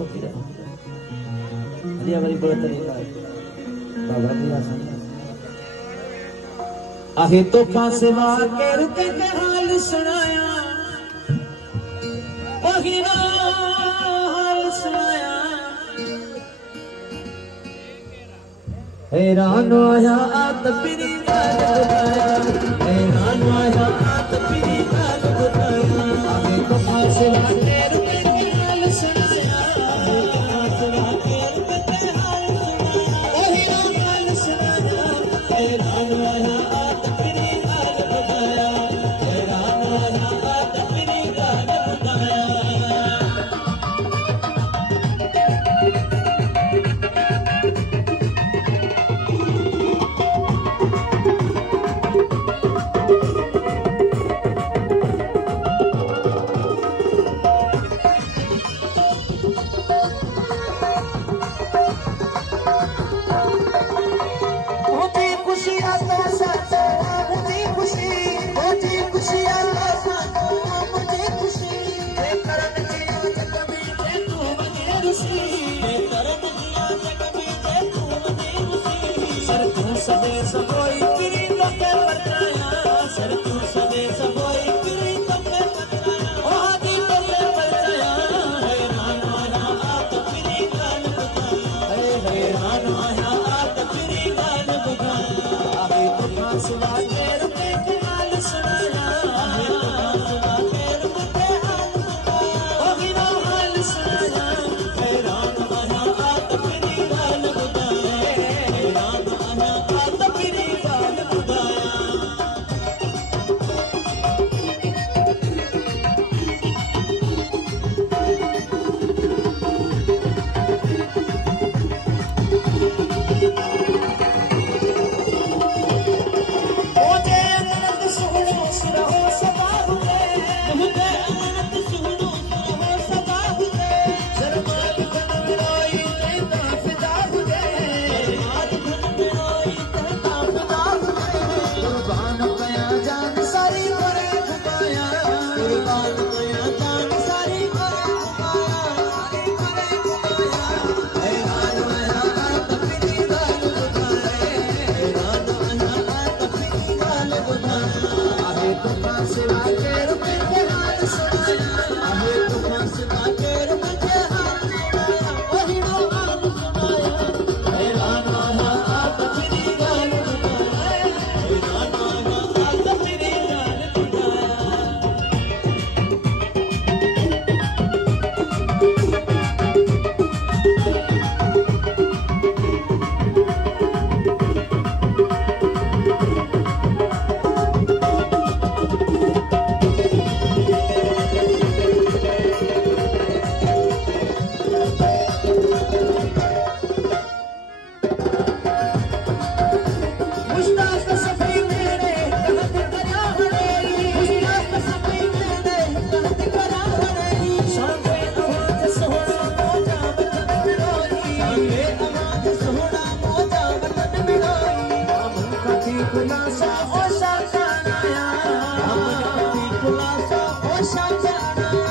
फकीर हरिया बरी बोलत तरीका बाबा भैया आहे तो पासे वाके रुके के हाल सुनाया बहिरा हाल सुनाया हैरान आया तपरी गाल बताया हैरान आया तपरी गाल बताया आहे तो पासे वाके रुके के हाल सुनाया पासे वाके रुके के हाल सुनाया बहिरा हाल सुनाया हैरान आया तपरी गाल बताया हैरान आया तपरी गाल बताया खुलासा ओ शाकाना